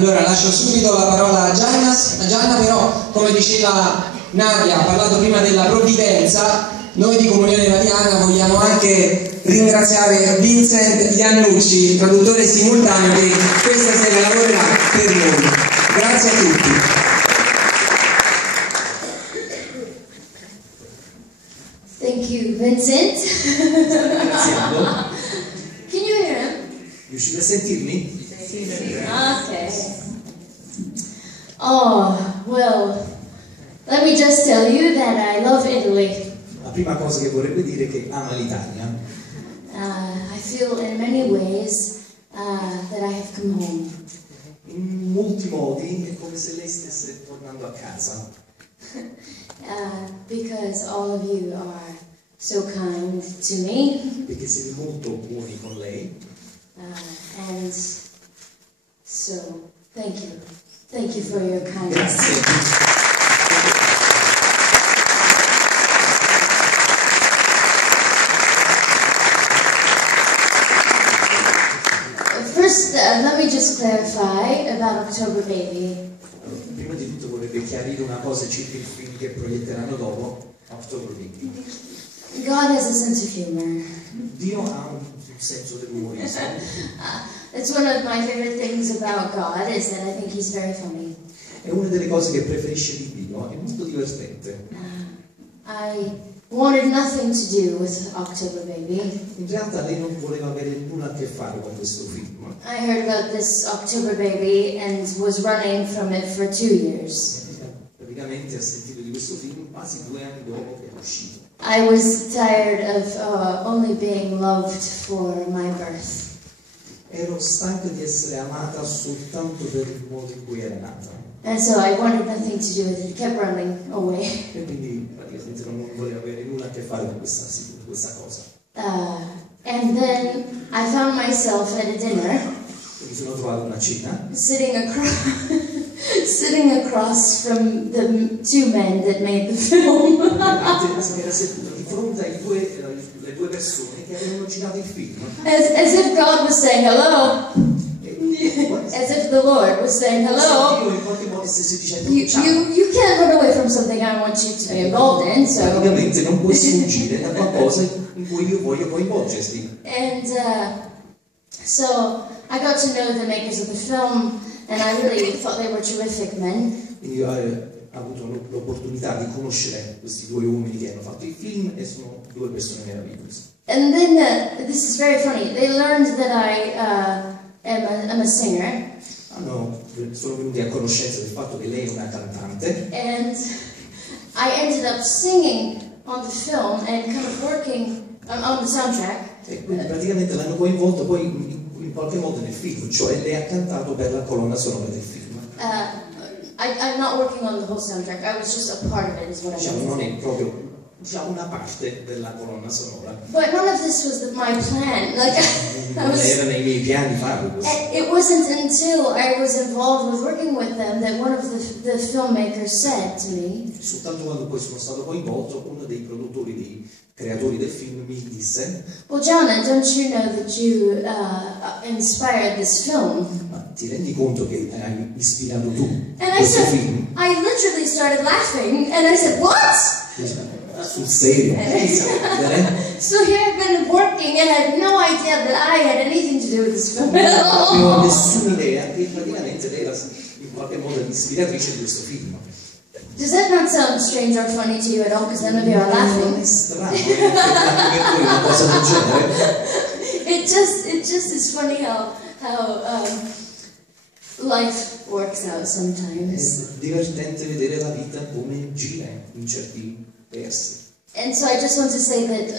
Allora lascio subito la parola a Gianna. Gianna, però, come diceva Nadia, ha parlato prima della provvidenza. Noi di Comunione Italiana vogliamo anche ringraziare Vincent Iannucci, il traduttore simultaneo, che questa sera lavorerà per noi. Grazie a tutti. Thank you, Vincent. Ringraziando. Can you hear him? Riuscite a sentirmi? Okay. Oh, well, let me just tell you that I love Italy. La prima cosa che vorrebbe dire è che ama l'Italia. I feel in many ways that I have come home. In molti modi è come se lei stesse tornando a casa. Because all of you are so kind to me. Perché siete molto buoni con lei. And so, thank you. Thank you for your kindness. Grazie. First, let me just clarify about October Baby. Prima di tutto vorrebbe chiarire una cosa circa il film che proietteranno dopo, October Baby. God has a sense of humor. Dio ha un senso dell'umorismo. That's one of my favorite things about God, is that I think He's very funny. È una delle cose che preferisce di Dio, è molto divertente. I wanted nothing to do with October Baby. In realtà lei non voleva avere nulla a che fare con questo film. I heard about this October Baby and was running from it for 2 years. Praticamente ha sentito di questo film quasi 2 anni dopo che è uscito. I was tired of only being loved for my birth. Ero stanca di essere amata soltanto per il modo in cui era nata. And so I wanted nothing to do with it. It kept running away. E quindi praticamente non voleva avere nulla a che fare con questa cosa. And then I found myself at a dinner. Mi sono trovato una cena. Sitting across from the 2 men that made the film. Era seduto di fronte alle due persone che avevano girato il film. As if God was saying hello. As if the Lord was saying hello. Dio in qualche modo stesse dicendo You can't run away from something I want you to be involved in. So. praticamente non puoi sfuggire da qualcosa in cui io voglio coinvolgerti. And so I got to know the makers of the film, and I really thought they were terrific men. Quindi ho avuto l'opportunità di conoscere questi 2 uomini che hanno fatto il film e sono 2 persone meravigliose. And then this is very funny. They learned that I am a singer. Sono venuti a conoscenza del fatto che lei è una cantante. And I ended up singing on the film and kind of working on the soundtrack. E quindi praticamente l'hanno coinvolto poi in qualche modo nel film, cioè lei ha cantato per la colonna sonora del film. I'm not working on the whole soundtrack. I was just a part of it, is what I mean. Non è proprio una parte della colonna sonora. But none of this was my plan. Like Non era nei miei piani farlo così. It wasn't until I was involved with working with them that one of the filmmakers said to me. Soltanto quando poi sono stato coinvolto, uno dei produttori, dei creatori del film mi disse: Well, Gianna, don't you know that you inspired this film? Ma ti rendi conto che hai ispirato tu And questo film? I literally started laughing, and I said, what? Sul serio? So here I've been working and had no idea that I had anything to do with this film. Non avevo nessuna idea che praticamente lei era in qualche modo l'ispiratrice di questo film. Does that not sound strange or funny to you at all? Because none of you are laughing. Non è strano, è una cosa del genere. It just is funny how life works out sometimes. È divertente vedere la vita come gira in certi versi. And so I just want to say that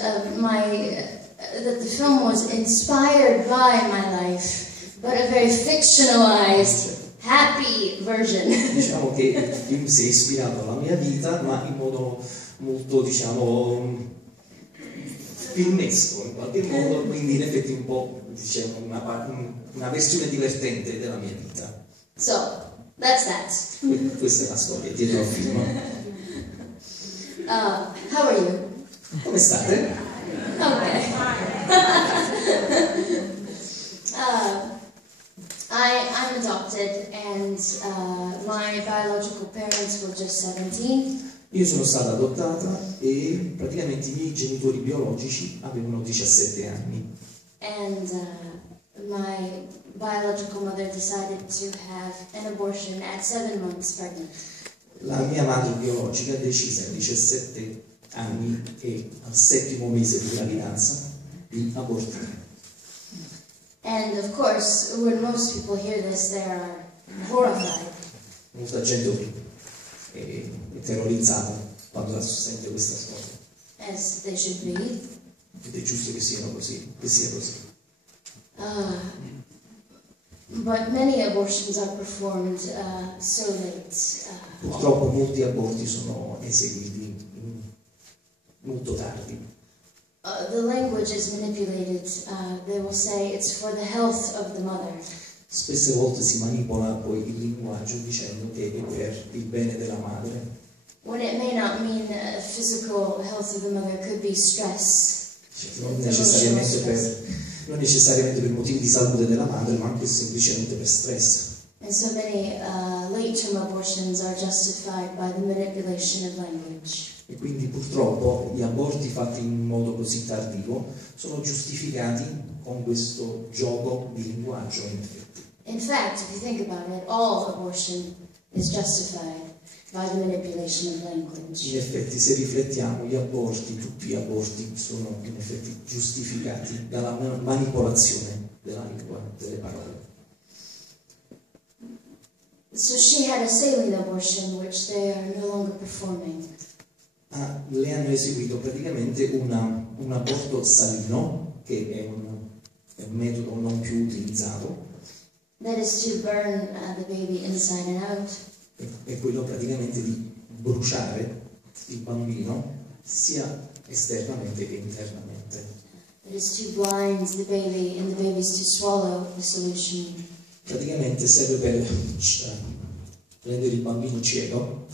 that the film was inspired by my life, but a very fictionalized, happy version. Diciamo che il film si è ispirato alla mia vita, ma in modo molto, diciamo, filmesco in qualche modo, quindi in effetti un po', diciamo, una versione divertente della mia vita. So, that's that. Questa è la storia dietro al film. How are you? Come state? Okay. I'm adopted, and was 17. Io sono stata adottata e praticamente i miei genitori biologici avevano 17 anni. And my biological mother decided to have an abortion at 7 months pregnant. La mia madre biologica decise a 17 anni e al 7° mese di gravidanza di abortire. And of course, when most people hear this, they are horrified. Molta gente è terrorizzata quando sente questa storia. As they should be. Ed è giusto che siano così, che sia così. But many abortions are performed so late. Purtroppo molti aborti sono eseguiti molto tardi. The language is manipulated. They will say it's for the health of the mother. Spesse volte si manipola poi il linguaggio dicendo che è per il bene della madre. When it may not mean physical health of the mother, could be stress. Non necessariamente per motivi di salute della madre, ma anche semplicemente per stress. And so many late-term abortions are justified by the manipulation of language. E quindi purtroppo gli aborti fatti in modo così tardivo sono giustificati con questo gioco di linguaggio, in effetti. In fact, if you think about it, all abortion is justified by the manipulation of language. In effetti, se riflettiamo, tutti gli aborti sono in effetti giustificati dalla manipolazione della lingua, delle parole. So she had a saline abortion, which they are no longer performing. Le hanno eseguito praticamente un aborto salino, che è un metodo non più utilizzato. That is to burn the baby inside and out. È quello praticamente di bruciare il bambino sia esternamente che internamente. It is to blind the baby and the baby is to swallow the solution. Praticamente serve per rendere il bambino cieco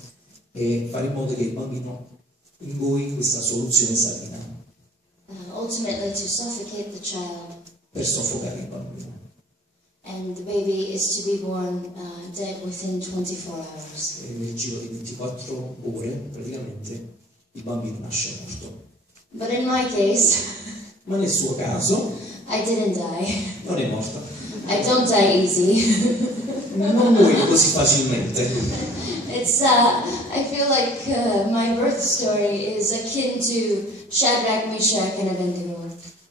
e fare in modo che il bambino ingoi questa soluzione salina. Ultimately to suffocate the child. Per soffocare il bambino. And the baby is to be born dead within 24 hours. E nel giro di 24 ore praticamente il bambino nasce morto. But in my case, ma nel suo caso I didn't die. non è morta. I don't die easy. Non muoio così facilmente. It's I feel like my birth story is akin to Shadrach, Meshach, and Abednego.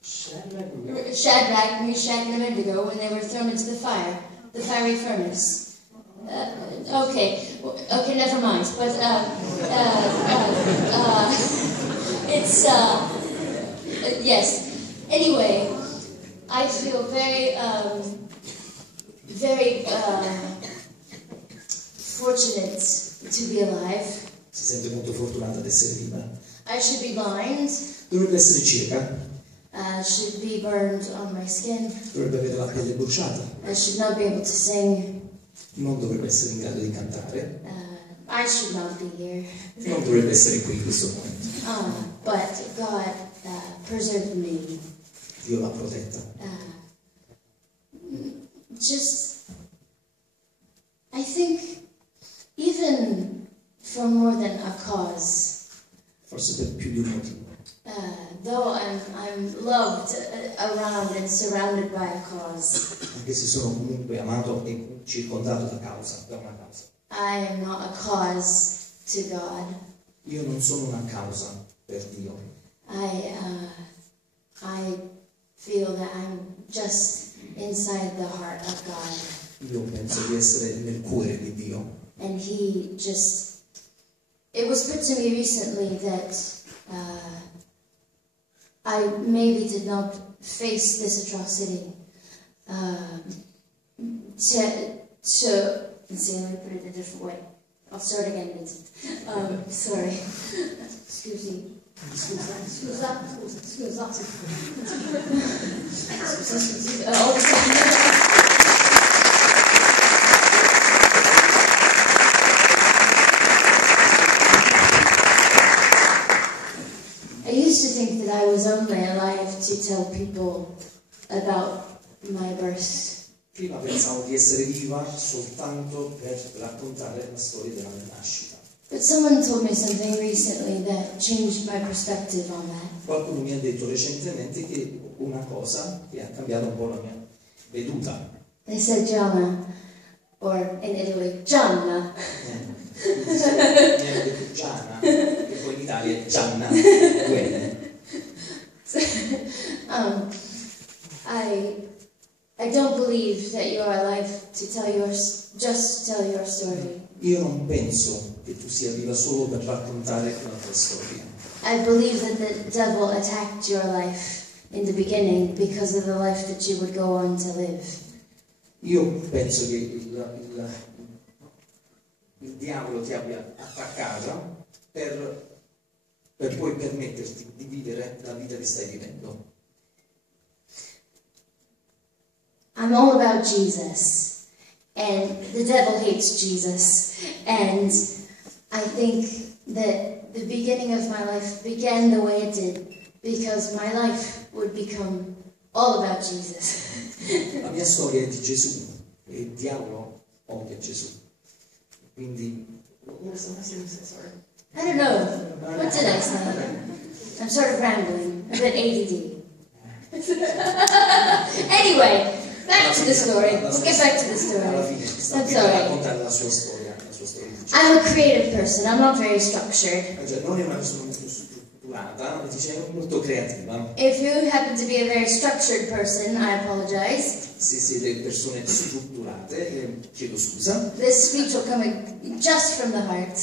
Shadrach, Meshach, and Abednego when they were thrown into the fiery furnace. Okay, never mind. But it's yes. Anyway, I feel very fortunate to be alive. Si sente molto fortunata ad essere viva. I should be blind. Dovrebbe essere cieca. Should be burned on my skin. Dovrebbe avere la pelle bruciata. I should not be able to sing. Non dovrebbe essere in grado di cantare. I should not be here. Non dovrebbe essere qui in questo momento. But God preserved me. Dio l'ha protetta. I think, even for more than a cause. Forse per più di un motivo. Though I'm loved around and surrounded by a cause. Anche se sono comunque amato e circondato da una causa. I am not a cause to God. Io non sono una causa per Dio. I feel that I'm just inside the heart of God. Io penso di essere nel cuore di Dio. And it was put to me recently that I maybe did not face this atrocity. Let's see, let me put it a different way. I'll start again, Vincent. Sorry. Excuse me. I used to think that I was only alive to tell people about my birth. Prima pensavo di essere viva soltanto per raccontare la storia della mia nascita. But someone told me something recently that changed my perspective on that. Qualcuno mi ha detto recentemente che una cosa che ha cambiato un po' la mia veduta. They said Gianna, or in Italy, Gianna. Mi hanno detto Gianna, che poi in Italia è Gianna. I don't believe that you are alive to tell just to tell your story. Io non penso che tu sia viva solo per raccontare la tua storia. I believe that the devil attacked your life in the beginning because of the life that you would go on to live. Io penso che il diavolo ti abbia attaccata per poi permetterti di vivere la vita che stai vivendo. I'm all about Jesus, and the devil hates Jesus, and I think that the beginning of my life began the way it did because my life would become all about Jesus. La mia storia è di Gesù e il diavolo odia Gesù. Quindi I don't know. What did I say? I'm sort of rambling, a bit ADD. Anyway, back to the story. We'll get back to the story. I'm sorry. La sua storia. I'm a creative person. I'm not very structured. Cioè, non è una persona molto strutturata, è molto creativa. If you happen to be a very structured person, I apologize. Se siete persone strutturate, chiedo scusa. This speech will come just from the heart.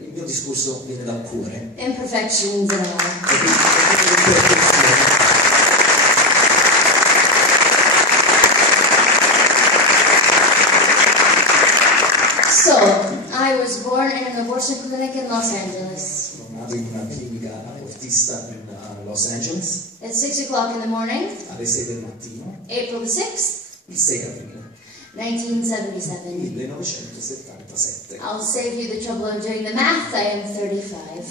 Il mio discorso viene dal cuore. Imperfections and all. So, I was born in an abortion clinic in Los Angeles. Sono nato in una clinica abortista a Los Angeles. At 6 o'clock in the morning, Alle 6 del mattino, April the 6th, il 6 aprile 1977. 1977. I'll save you the trouble of doing the math. I am 35.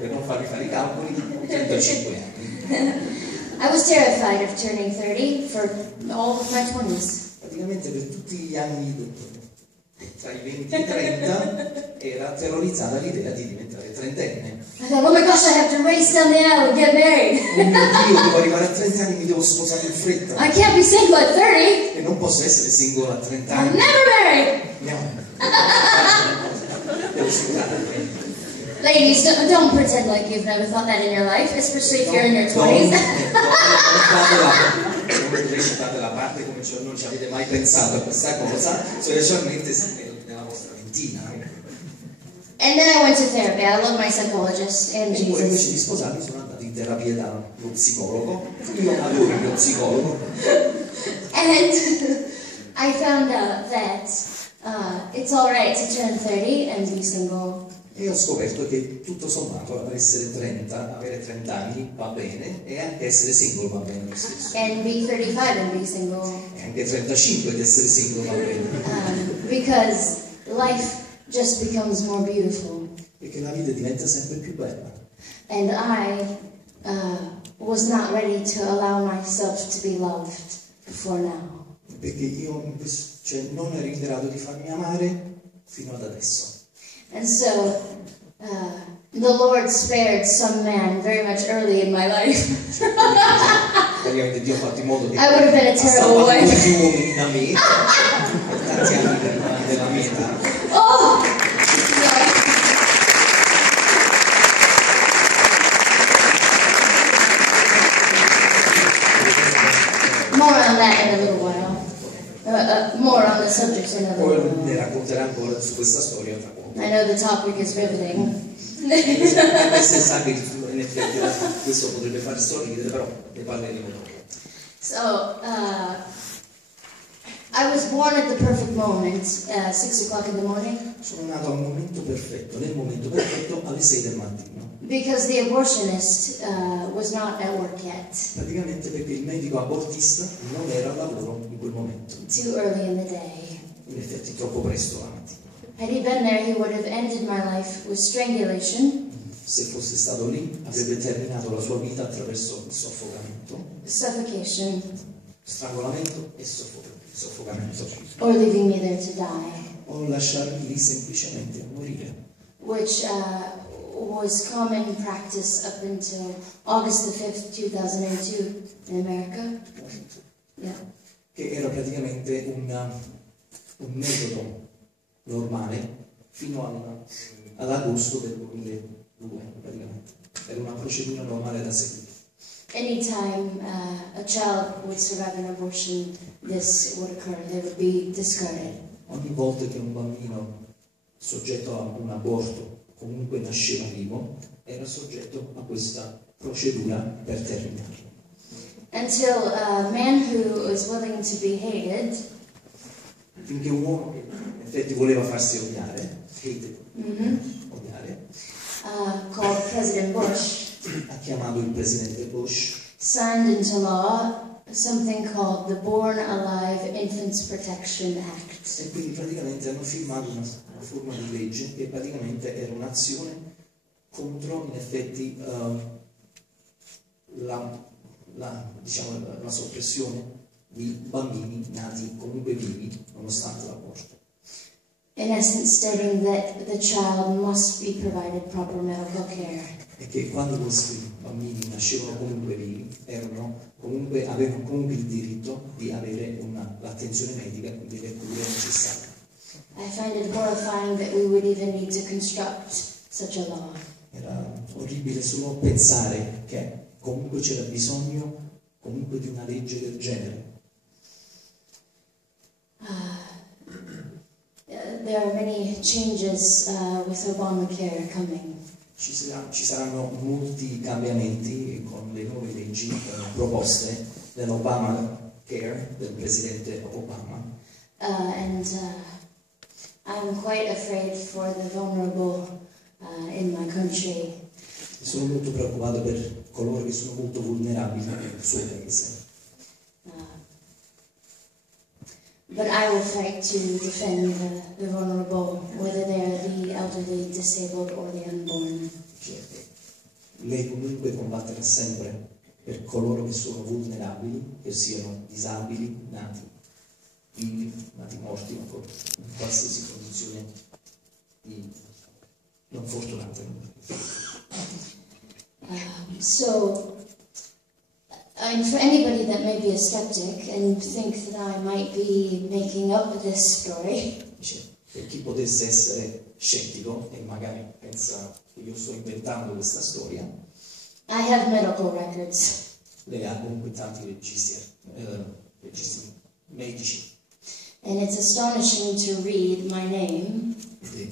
Per non farvi fare i calcoli, 35 anni. I was terrified of turning 30 for all of my 20s. Praticamente per tutti gli anni tra i 20 e i 30 era terrorizzata l'idea di diventare trentenne. I thought, oh my gosh, I have to race down the aisle and get married. Oh mio Dio, devo arrivare a 30 anni, mi devo sposare in fretta. I can't be single at 30. E non posso essere singolo a 30 I'm anni. never married. No. Devo scusare. Ladies, don't pretend like you've never thought that in your life, especially if you're in your 20s. Non recitate la parte come non ci avete mai pensato a questa cosa, specialmente nella vostra ventina. And then I went to therapy. I love my psychologist and E poi invece Jesus. di sposarmi sono andato in terapia dallo psicologo. Io adoro il mio psicologo. And I found out that it's alright to turn 30 and be single. E ho scoperto che tutto sommato avere 30 anni va bene, e anche essere single va bene lo stesso. And be 35 and be single. E anche 35 ed essere single va bene. Because life just becomes more beautiful. Perché la vita diventa sempre più bella. And I was not ready to allow myself to be loved before now. Perché io non ero in grado di farmi amare fino ad adesso. And so, the Lord spared some man very much early in my life. Praticamente Dio ha fatto in modo che I would have been a terrible wife. più uomini da me per tanti anni della mia età. Oh! More on that in a little while. More on the subject in a little Poi while. ne racconterà ancora su questa storia tra poco. I know the topic is riveting. Se sa che in effetti questo potrebbe fare sorridere, però ne parleremo dopo. So, I was born at the perfect moment, 6 o'clock in the morning, Sono nato al momento perfetto, nel momento perfetto alle 6 del mattino. because the abortionist was not at work yet. Praticamente perché il medico abortista non era al lavoro in quel momento. Too early in the day. In effetti troppo presto la mattina. Had he been there, he would have ended my life with strangulation, Se fosse stato lì, avrebbe terminato la sua vita attraverso il soffogamento, suffocation, strangolamento e soffocamento. or leaving me there to die. O lasciarmi lì semplicemente a morire. which was common practice up until August the 5th, 2002 in America. Yeah. Che era praticamente un metodo normale fino ad agosto del 2002, praticamente. Era una procedura normale da seguire. Anytime a child would survive an abortion, this would occur. They would be discarded. Ogni volta che un bambino soggetto a un aborto comunque nasceva vivo, era soggetto a questa procedura per terminarlo. Until a man who is willing to be hated, finché un uomo che in effetti voleva farsi odiare, called President Bush, ha chiamato il presidente Bush, signed into law something called the Born Alive Infants Protection Act. E quindi praticamente hanno firmato una forma di legge che praticamente era un'azione contro in effetti la soppressione di bambini nati comunque vivi nonostante l'aborto. In essence, stating that the child must be provided proper medical care. E che quando questi bambini nascevano comunque vivi, avevano comunque il diritto di avere l'attenzione medica e delle cure necessarie. I find it horrifying that we would even need to construct such a law. Era orribile solo pensare che comunque c'era bisogno comunque di una legge del genere. There are many changes with Obamacare coming. Ci saranno molti cambiamenti con le nuove leggi proposte dell'Obamacare del presidente Obama. I'm quite afraid for the vulnerable in my country. Sono molto preoccupato per coloro che sono molto vulnerabili nel suo paese. But I will fight to defend the vulnerable, whether they are the elderly, disabled, or the unborn. Lei comunque combatterà sempre per coloro che sono vulnerabili, che siano disabili, nati vivi, nati morti, in qualsiasi condizione di non fortunata. For anybody that may be a skeptic and think that I might be making up this story, per chi potesse essere scettico e magari pensa che io sto inventando questa storia, I have medical records. Lei ha comunque tanti registri medici. And it's astonishing to read my name. Ed è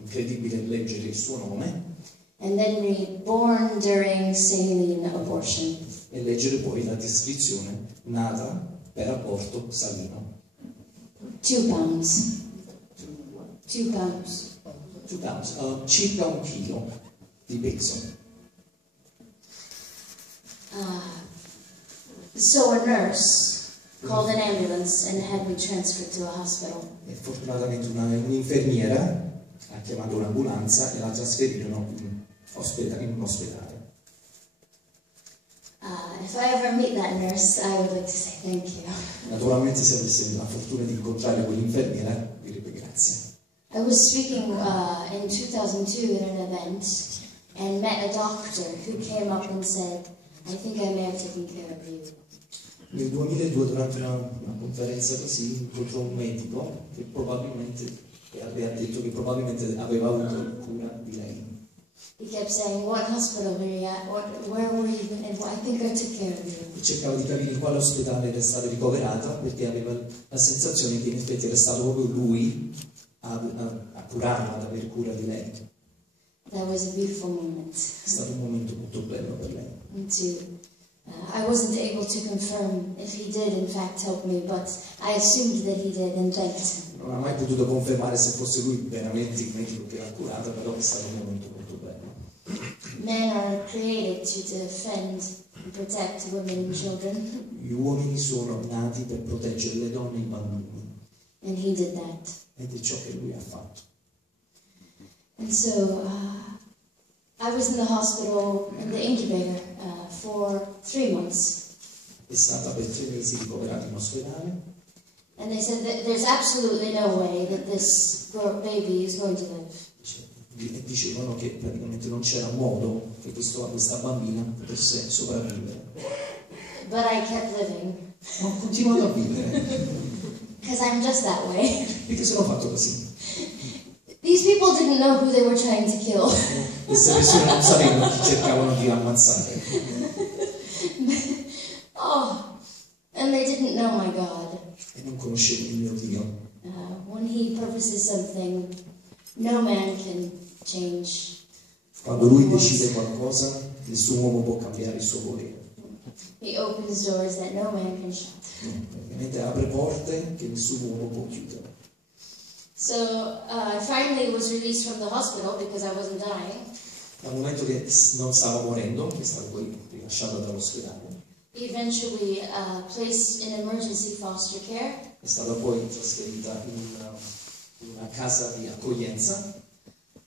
incredibile leggere il suo nome. And then read born during saline abortion. E leggere poi la descrizione nata per aborto salino. 2 pounds. 2 pounds. 2 pounds, circa 1 chilo di peso. So a nurse called an ambulance and had me transferred to a hospital. E fortunatamente un'infermiera ha chiamato un'ambulanza e la trasferirono in un ospedale. If I ever meet that nurse, I would like to say thank you. Naturalmente, se avesse la fortuna di incontrare quell'infermiera, direbbe grazie. I was speaking in 2002 at an event and met a doctor who came up and said, I think I may have taken care of you. Nel 2002, durante una conferenza così, incontrò un medico che aveva detto che probabilmente aveva avuto cura di lei. He kept saying, what hospital were you at? Where were you? And I think I took care of you. E cercava di capire in quale ospedale era stata ricoverata, perché aveva la sensazione che in effetti era stato proprio lui a curarla, ad avere cura di lei. That was a beautiful moment. È stato un momento molto bello per lei. I wasn't able to confirm if he did in fact help me, but I assumed that he did and thanked him. Non ha mai potuto confermare se fosse lui veramente il medico che l'ha curata, però è stato un momento molto bello. Men are created to defend and protect women and children. Gli uomini sono nati per proteggere le donne e i bambini. And he did that. Ed è ciò che lui ha fatto. And so I was in the hospital, in the incubator, for 3 months. È stata per 3 mesi ricoverata in ospedale. And they said that there's absolutely no way that this baby is going to live. e dicevano che praticamente non c'era modo che questa bambina potesse sopravvivere. But I kept living. Ma ho continuato a vivere, Because I'm just that way. perché sono fatto così. These people didn't know who they were trying to kill. Queste persone non sapevano chi cercavano di ammazzare. Oh, and they didn't know my God. E non conoscevano il mio Dio. When He purposes something, no man can change. Quando Lui decide qualcosa, nessun uomo può cambiare il suo volere. He opens doors that no man can shut. Praticamente apre porte che nessun uomo può chiudere. So I finally was released from the hospital because I wasn't dying. Dal momento che non stavo morendo, che stavo poi rilasciato dall'ospedale, Eventually placed in emergency foster care. è stata poi trasferita in una casa di accoglienza.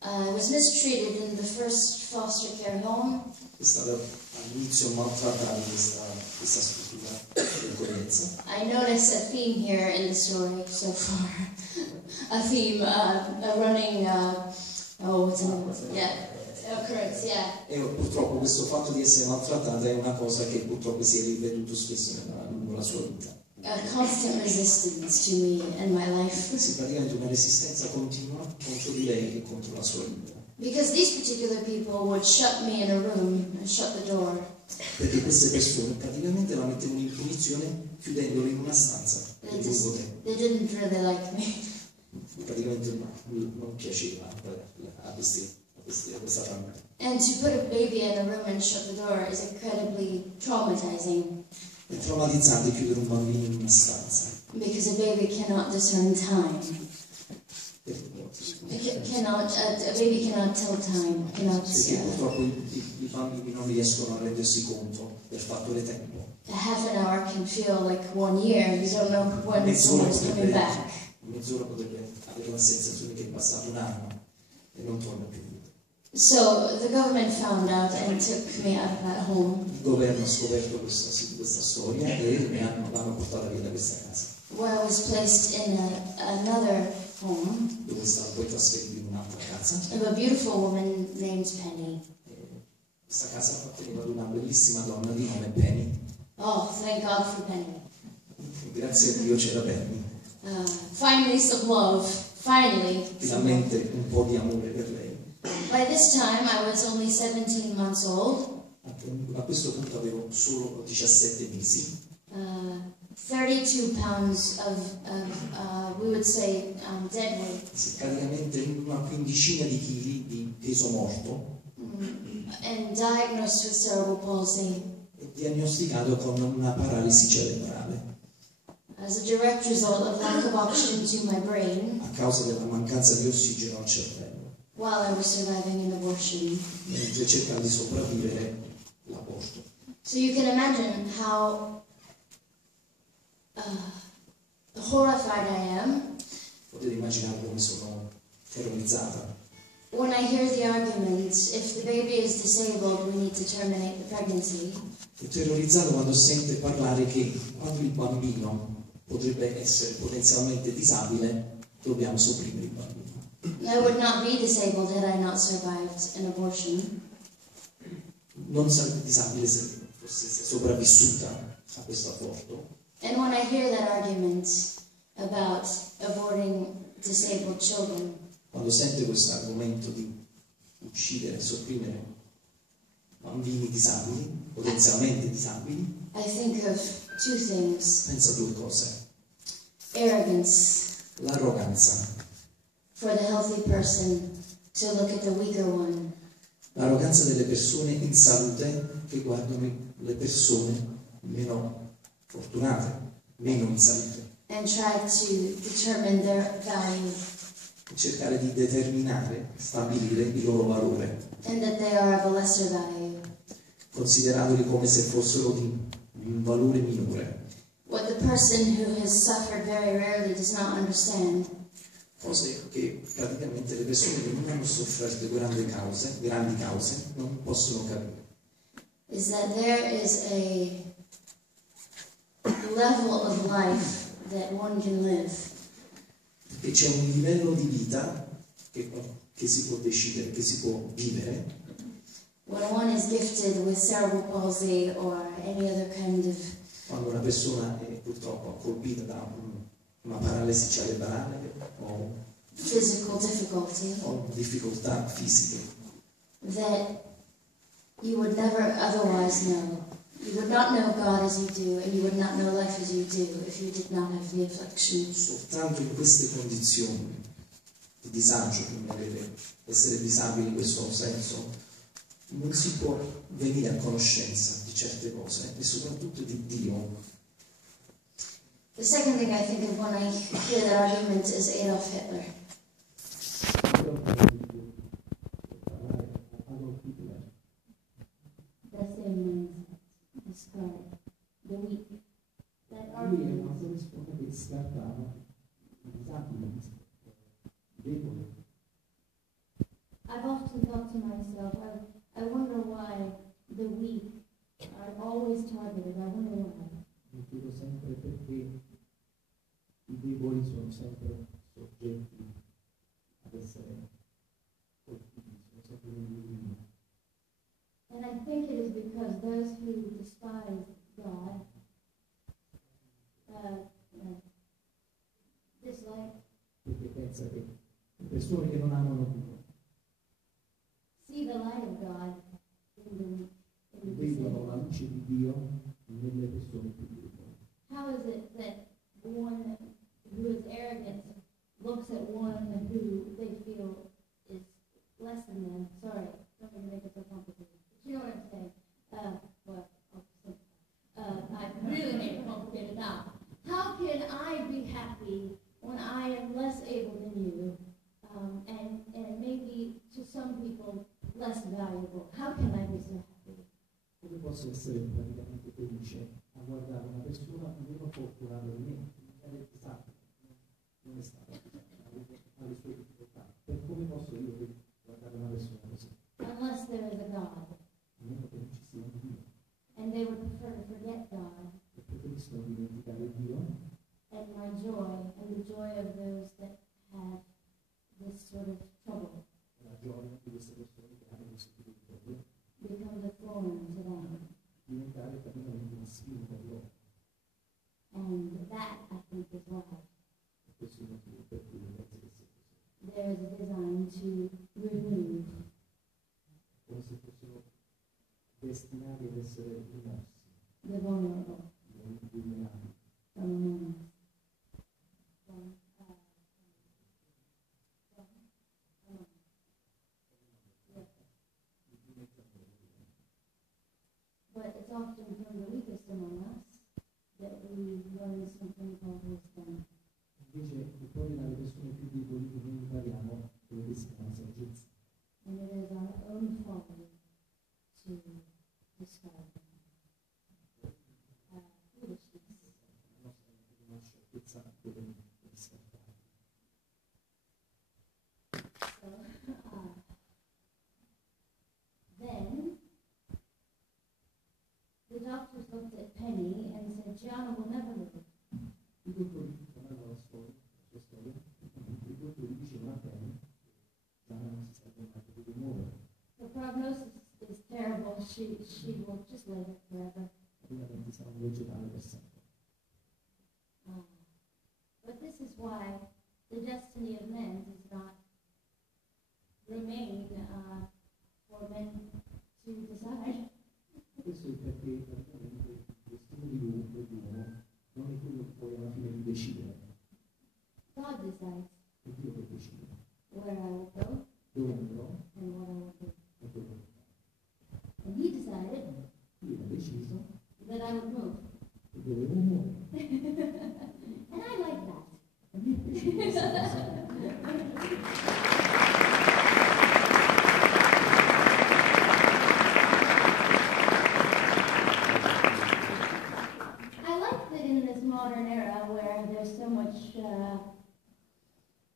I was mistreated in the first foster care home. È stata all'inizio maltrattata in questa struttura di accoglienza. I notice a theme here in the story so far. A theme, a running, occurrence, yeah. E purtroppo questo fatto di essere maltrattata è una cosa che purtroppo si è ripetuto spesso lungo la sua vita. A constant resistance to me and my life. Sì, praticamente una resistenza continua contro di lei e contro la sua vita. Because these particular people would shut me in a room and shut the door. Perché queste persone praticamente la mettevano in punizione chiudendolo in una stanza per lungo tempo. They didn't really like me. Praticamente non piaceva a questa famiglia. And to put a baby in a room and shut the door is incredibly traumatizing. È traumatizzante chiudere un bambino in una stanza. Because a baby cannot discern time. A baby cannot tell time. Perché purtroppo i bambini non riescono a rendersi conto del fattore tempo. A half an hour can feel like 1 year. You don't know when someone is coming back. Mezz'ora potrebbe avere la sensazione che è passato un anno e non torna più. So the government found out and took me out of that home. Il governo ha scoperto questa storia e l'hanno portata via da questa casa. Where I was placed in another home. Dove è stato poi trasferito in un'altra casa. Of a beautiful woman named Penny. Questa casa apparteneva ad una bellissima donna di nome Penny. Oh, thank God for Penny. Grazie a Dio c'era Penny. Finally some love. Finally. Finalmente un po' di amore per lei. By this time I was only 17 months old. A questo punto avevo solo 17 mesi. 32 pounds of we would say, dead weight. Sì, praticamente una quindicina di chili di peso morto. And diagnosed with cerebral palsy. E diagnosticato con una paralisi cerebrale. As a direct result of lack of oxygen to my brain. A causa della mancanza di ossigeno al cervello. While I was surviving an abortion. Mentre cercava di sopravvivere l'aborto. So you can imagine how horrified I am. Potete immaginare come sono terrorizzata. When I hear the argument, if the baby is disabled, we need to terminate the pregnancy. È terrorizzato quando sente parlare che quando il bambino potrebbe essere potenzialmente disabile, dobbiamo sopprimere il bambino. I would not be disabled had I not survived an abortion. Non sarebbe disabile se fosse sopravvissuta a questo aborto. And when I hear that argument about aborting disabled children, quando sente questo argomento di uccidere e sopprimere bambini disabili, potenzialmente disabili, I think of two things. pensa a due cose. Arrogance. L'arroganza. For the healthy person to look at the weaker one. L'arroganza delle persone in salute che guardano le persone meno fortunate, meno in salute. And try to determine their value. E cercare di determinare, stabilire il loro valore. And that they are of a lesser value. Consideratoli come se fossero di un valore minore. What the person who has suffered very rarely does not understand. Cose che praticamente le persone che non hanno sofferto grandi cause non possono capire. Is that there is a level of life that one can live. Perché c'è un livello di vita che che si può decidere, che si può vivere. When one is gifted with cerebral palsy or any other kind of Quando una persona è purtroppo colpita da una paralisi cerebrale o physical difficulty difficoltà fisiche, that you would never otherwise know. You would not know God as you do, and you would not know life as you do if you did not have the affliction. soltanto in queste condizioni di disagio, quindi essere disabili in questo senso, non si può venire a conoscenza di certe cose e soprattutto di Dio. The second thing I think of when I hear that argument is Adolf Hitler. The same mindset, describe the weak. That argument. I've often thought to myself, I wonder why the weak are always targeted. I wonder why. Mi chiedo sempre perché i deboli sono sempre soggetti ad essere colpiti, sono sempre nell'uomo. And I think it is because those who despise God, dislike, Perché pensa che le persone che non amano Dio see the light of God in the weak. vedono la luce di Dio nelle persone più deboli. How is it that one who is arrogant looks at one who they feel is less than them? Sorry, don't mean to make it so complicated. But you know what I'm saying? I really made it complicated now. How can I be happy when I am less able than you, and maybe to some people less valuable? How can I be so happy? Come posso essere praticamente felice a guardare una persona meno fortunata di me, magari esatto, non è stata ha le sue difficoltà. Per come posso io guardare una persona così? Unless there is a God. A meno che non ci sia un Dio. And they would prefer to forget God. E preferiscono dimenticare Dio. And my joy, and the joy of those that have this sort of trouble, La gioia di queste persone che hanno questo tipo di problemi becomes a thorn to them. diventare praticamente una sfida per loro. And that, I think, is why E questo è il motivo per cui penso che sia così. there is a design to remove Come se fossero destinati ad essere rimossi, the vulnerable non vulnerabili. from among us. From among us. Yes. But it's often from the weakest among us that we learn something called wisdom. Invece, proprio dalle persone più deboli che noi impariamo quello che si chiama saggezza. And it is our own folly to describe them. Foolishness. La nostra sciocchezza deve scartare. So, then the doctors looked at Penny and said, Gianna will never live. I dottori, tornando alla sua storia, i dottori dicevano a Penny, Gianna non si sarebbe mai potuto muovere. The prognosis is terrible. She will just live it forever. Praticamente sarà un vegetale per sempre. But this is why the destiny of men does not remain for men to decide. Questo è perché praticamente il destino dell'uomo non è quello che poi alla fine di decidere. God decides È Dio che decide. where I will go Dove andrò and what I will do. e quello che farò. And he decided Io ho deciso that I would move. che dovevo muovere. And I like that. A me piace questa cosa. I like that in this modern era where there's so much,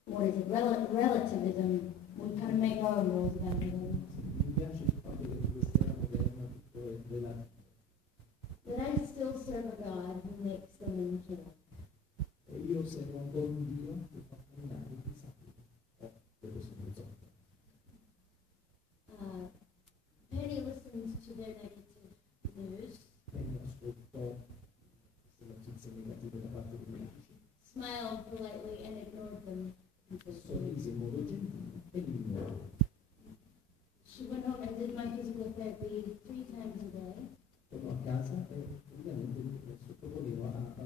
relativism, we kind of make our own rules about everything. Mi piace il fatto che in questa era moderna tutto è relativo. That I still serve a God who makes the lame to walk. E io servo ancora un Dio che fa camminare i disabili. Per questo non so. smiled politely and ignored them. Sorrise in modo gentile e li ignorò. She went home and did my physical therapy 3 times a day. Tornò a casa e ovviamente sottoponeva a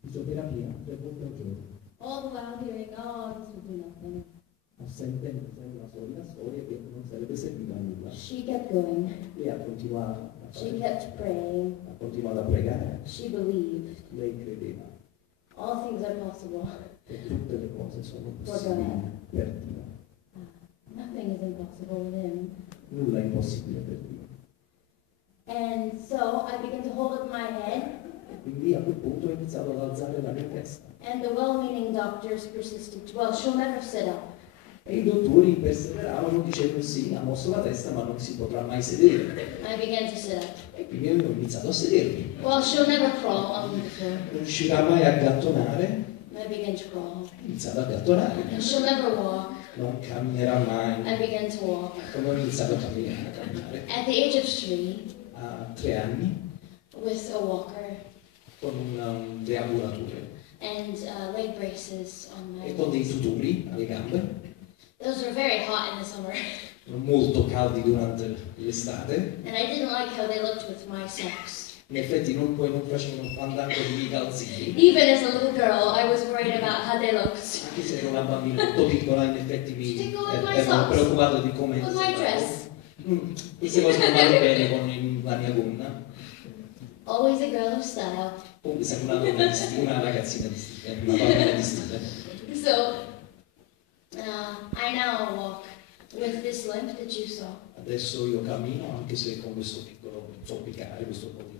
fisioterapia 3 volte al giorno. All the while hearing, oh, this will do nothing. Sentendo la solita storia che non sarebbe servita a nulla. She kept going. Lei ha continuato She kept praying. ha continuato a pregare. She believed. Lei credeva All things are possible. che tutte le cose sono possibili per Dio. Nothing is impossible with him. Nulla è impossibile per Dio. And so I began to hold up my head, E quindi a quel punto ho iniziato ad alzare la mia testa. and the well-meaning doctors persisted. Well, she'll never sit up. E i dottori perseveravano dicendo sì, ha mosso la testa ma non si potrà mai sedere. I began to sit up. E quindi ho iniziato a sedermi. Well, she'll never crawl on the floor. Non riuscirà mai a gattonare. I began to crawl. Ho iniziato a gattonare. And she'll never walk. Non camminerà mai. I began to walk. Come ho iniziato a camminare. At the age of 3, A 3 anni, with a walker con un deambulatore and leg braces on my e con dei legs. tuturi alle gambe, Those were very hot in the summer, molto caldi durante l'estate. and I didn't like how they looked with my socks. In effetti non facevano andare con i calzini. Even as a little girl, I was worried about how they looked. Anche se ero una bambina molto piccola, in effetti Stick with my ero socks. preoccupato di come With my dress. queste cose non vanno bene con la mia gonna. Always a girl of style. Comunque sembra una donna di stile, una ragazzina di stile, una donna di stile. So, I now walk with this limp that you saw. Adesso io cammino anche se con questo piccolo zoppicare, questo po' di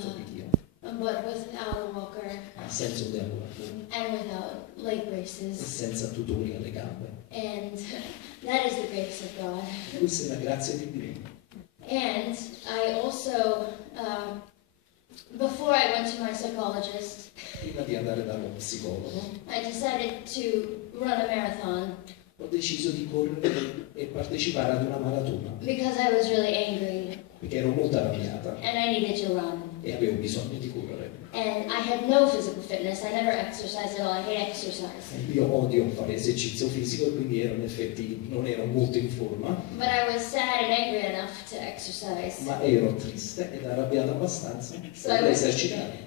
zoppichio, But without a walker senza un deambulatore and without leg e braces. senza tutori alle gambe. And that is the grace of God. Questa è la grazia di Dio. And I also, before I went to my psychologist, Prima di andare dallo psicologo I decided to run a marathon ho deciso di correre e partecipare ad una maratona because I was really angry perché ero molto arrabbiata and I needed to run. e avevo bisogno di correre. And I had no physical fitness. I never exercised at all. I hate exercise. Io odio fare esercizio fisico e quindi ero in effetti non ero molto in forma, But I was sad and angry enough to exercise. ma ero triste ed arrabbiato abbastanza per esercitare.